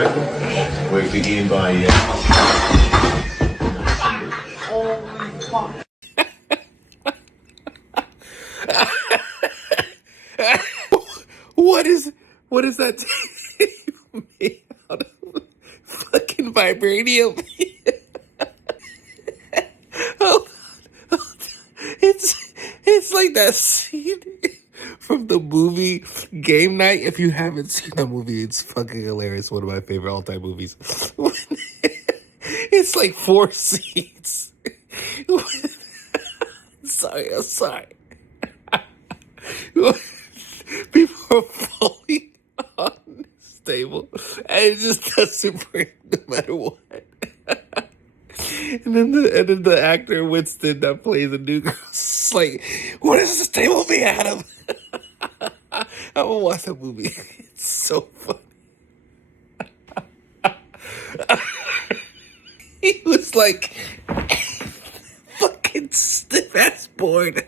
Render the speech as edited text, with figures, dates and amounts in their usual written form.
We're beginning by. What is that made out of? Fucking vibranium. Hold on. It's like that scene from the movie Game Night. If you haven't seen that movie, it's fucking hilarious. One of my favorite all-time movies. It's like 4 scenes. I'm sorry. People are falling on this table, and it just doesn't break no matter what. And then the actor Winston that plays the new girl is like, what is this table made out of? I'm gonna watch that movie. It's so funny. He was like, fucking stiff ass board.